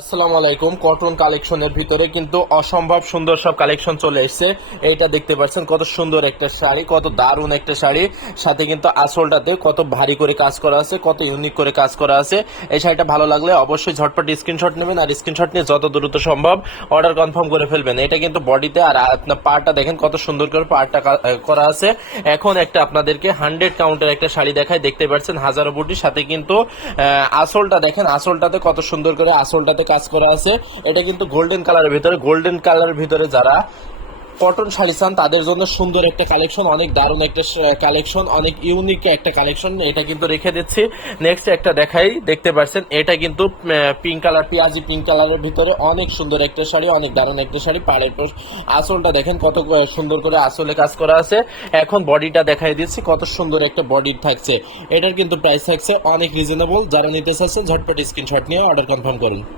আসসালামু আলাইকুম। কটন কালেকশনের ভিতরে কিন্তু অসম্ভব সুন্দর সব কালেকশন চলে এসেছে। এইটা দেখতে পাচ্ছেন কত সুন্দর একটা শাড়ি, কত দারুণ একটা শাড়ি। সাথে কিন্তু আসলটাতে কত ভারী করে কাজ করা আছে, কত ইউনিক করে কাজ করা আছে। এই শাড়িটা ভালো লাগলে অবশ্যই ঝটপট স্ক্রিনশট নেবেন, আর স্ক্রিনশট নিয়ে যত দ্রুত সম্ভব অর্ডার কনফার্ম করে ফেলবেন। এটা কিন্তু বডিতে, আর আপনার পাড়টা দেখেন কত সুন্দর করে পাড়টা করা আছে। এখন একটা আপনাদেরকে 100 কাউন্টের একটা শাড়ি দেখায়, দেখতে পাচ্ছেন হাজারো বুটির সাথে কিন্তু আসলটা দেখেন, আসলটাতে কত সুন্দর করে আসলটাতে কাজ করা আছে। এটা কিন্তু গোল্ডেন কালারের ভিতরে যারা কটন শাড়ি চান তাদের জন্য সুন্দর একটা কালেকশন, অনেক দারুণ একটা কালেকশন, অনেক ইউনিক একটা কালেকশন। এটা কিন্তু রেখে দিচ্ছি। নেক্সট একটা দেখাই, দেখতে পাচ্ছেন এটা কিন্তু পিঙ্ক কালার, পেঁয়াজি পিঙ্ক কালারের ভিতরে অনেক সুন্দর একটা শাড়ি, অনেক দারুণ একটা শাড়ি। পাড়ের আসলটা দেখেন কত সুন্দর করে আসলে কাজ করা আছে। এখন বডিটা দেখাই দিচ্ছি, কত সুন্দর একটা বডি থাকছে। এটার কিন্তু প্রাইস থাকছে অনেক রিজনেবল। যারা নিতে চাচ্ছেন ঝটপট স্ক্রিনশট নিয়ে অর্ডার কনফার্ম করুন।